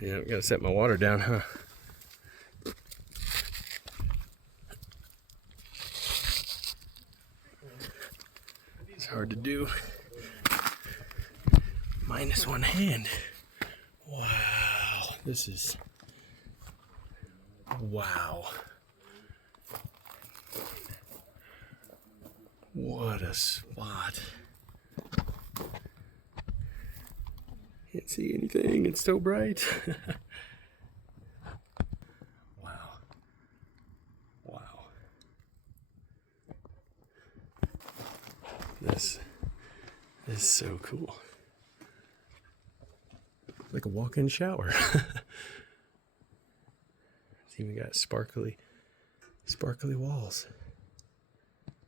Yeah, gotta set my water down, huh? It's hard to do. Minus one hand. Wow, this is... Wow. What a spot. Can't see anything, it's so bright. Wow. Wow. This is so cool. Like a walk-in shower. It's even got sparkly walls.